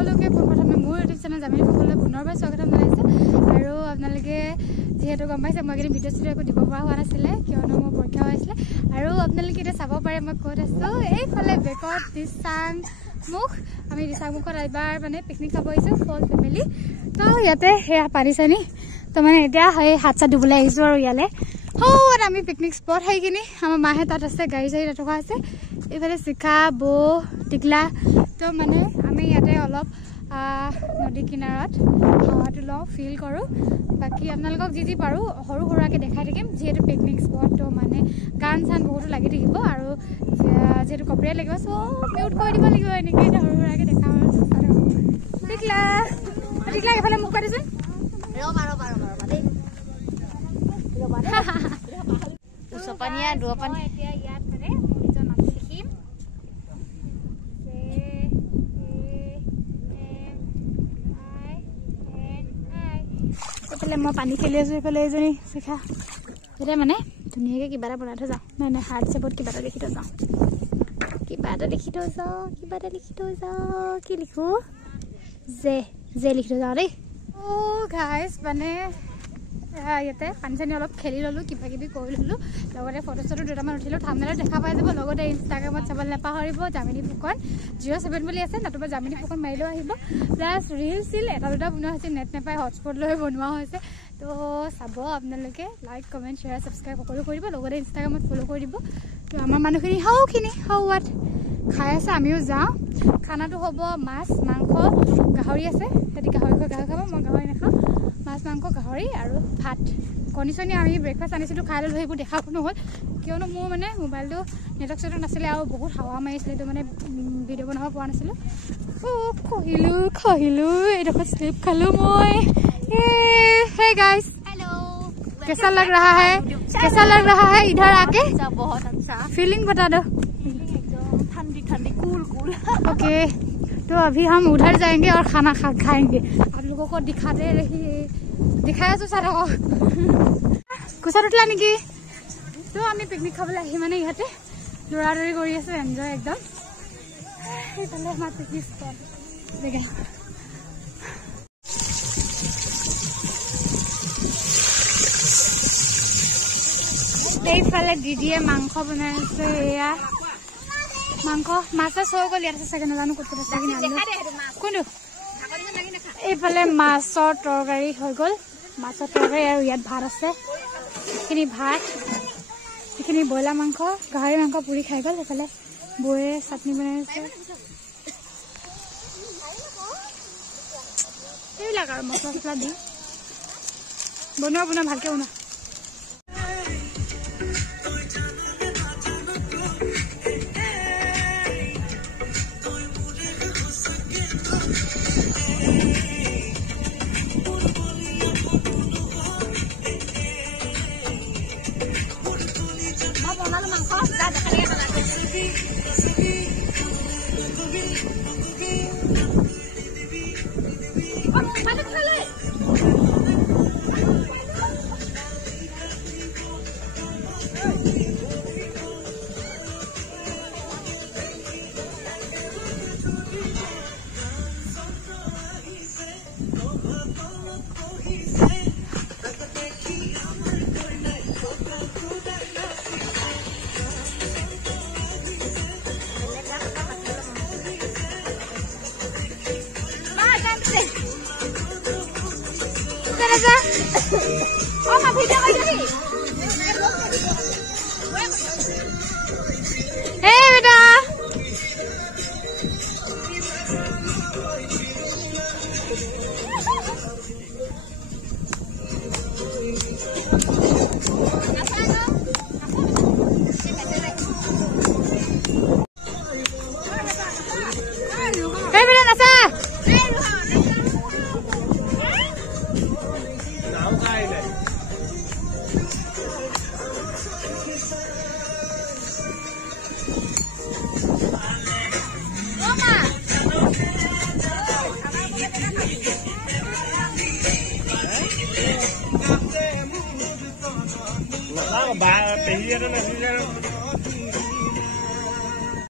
সকলোকে প্ৰথমে মোৰ ইউটিউব চেনেল জামিনী ফুকনলৈ পুনৰবাৰ স্বাগতম জনাইছোঁ আৰু আপোনালোকে যিহেতু গম পাইছে মই কিন্তু ভিডিঅ' চিডিঅ' একো দিব পৰা হোৱা নাছিলে কিয়নো মোৰ পৰীক্ষা হৈ আছিলে আৰু আপোনালোকে এতিয়া চাব পাৰে মই ক'ত আছোঁ এইফালে বেকত দিচাংমুখ আমি দিচাংমুখত এবাৰ মানে পিকনিক খাব আহিছোঁ ফুল ফেমিলি তো ইয়াতে সেয়া পানী চানী তো মানে এতিয়া সেই হাত চাত ধুবলৈ আহিছোঁ আৰু ইয়ালৈ হৌত আমি পিকনিক স্পট সেইখিনি আমাৰ মাহে তাত আছে গাড়ী চাড়ী থকা আছে এইফালে শিখা বৌ টিকলা তো মানে আমি ইয়াতে অলপ নদী কিনাৰত হাৱাটো লওঁ ফিল কৰোঁ বাকী আপোনালোকক যি পাৰোঁ সৰু সুৰাকৈ দেখাই থাকিম যিহেতু পিকনিক স্পট তো মানে গান চান বহুতো লাগি থাকিব আৰু যিহেতু কপিৰাইট লাগিব চ' মিউট কৰি দিব লাগিব এনেকৈ সৰু সুৰাকৈ দেখাম আৰু টিকলা টিকলা এইফালে মোক কৈ দিছোন Usapania dua pan. Dia lihat mana? Kita nak likim. Setelah mau panik kali aja kalau itu nih sikha. Jadi mana? Dunia ke kibara pernah tu sah. Mana hard sebut kibara likhi tu sah. Kibara likhi tu sah. Kibara likhi tu sah. Ki likhu? Z likhi tu sah, deh. Oh guys, mana? ইয়াতে পানী চানী অলপ খেলি ল'লোঁ কিবা কিবি কৰি ল'লোঁ লগতে ফটো চটো দুটামান উঠিলোঁ থাম্বনেইলত দেখা পাই যাব লগতে ইনষ্টাগ্ৰামত চাবলৈ নাপাহৰিব জামিনী ফুকন 07 বুলি আছে নতুবা জামিনী ফুকন মাৰিলেও আহিব প্লাছ ৰিল চিল এটা দুটা বনোৱা হৈছে নেট নাপায় হটস্পট লৈ বনোৱা হৈছে তো চাব আপোনালোকে লাইক কমেণ্ট শ্বেয়াৰ ছাবস্ক্ৰাইব সকলো কৰিব লগতে ইনষ্টাগ্ৰামত ফ'ল' কৰি দিব তো আমাৰ মানুহখিনি হাৱাত খাই আছে আমিও যাওঁ খানাটো হ'ব মাছ মাংস গাহৰি আছে সিহঁতি গাহৰি খাব মই গাহৰি নাখাওঁ মাছ মাংস গাহৰি আৰু ভাত কণী চনি আমি ব্ৰেকফাষ্ট আনিছিলোঁ খাই ল'লোঁ সেইবোৰ দেখা নহ'ল কিয়নো মোৰ মানে মোবাইলটো নেটৱৰ্ক চেটৱৰ্ক নাছিলে আৰু বহুত হাৱা মাৰিছিলে তো মানে ভিডিঅ' বনাব পৰা নাছিলোঁ খহিলোঁ এইডোখৰ স্লিপ খালোঁ মই हे गाइस Hello. कैसा लग रहा है इधर आके बहुत अच्छा फीलिंग बता दो ठंडी ठंडी कूल ओके तो अभी हम उधर जाएंगे और खाना खाएंगे आप लोगों को दिखाते रहिए दिखाया तो सारा कुछ उठला नेকি तो আমি পিকনিক খাবলৈ আহি মানে ইয়াতে দৌৰাদৌৰি কৰি আছো এনজয় একদম এইফালে আমাৰ পিকনিক স্পট দেখে এইফালে দিদিয়ে মাংস বনাই আছে এয়া মাংস মাছৰ চৌ গ'ল ইয়াত আছে চাগে নাজানো ক'ত আছে কিনে কোনটো এইফালে মাছৰ তৰকাৰী হৈ গ'ল মাছৰ তৰকাৰী আৰু ইয়াত ভাত আছে এইখিনি ভাত এইখিনি ব্ৰইলাৰ মাংস গাহৰি মাংস পুৰি খাই গ'ল এইফালে বৌয়ে চাটনি বনাই আছে এইবিলাক আৰু মছলা চছলা দি বনোৱা ভালকৈ বনোৱা bà tí ra đó này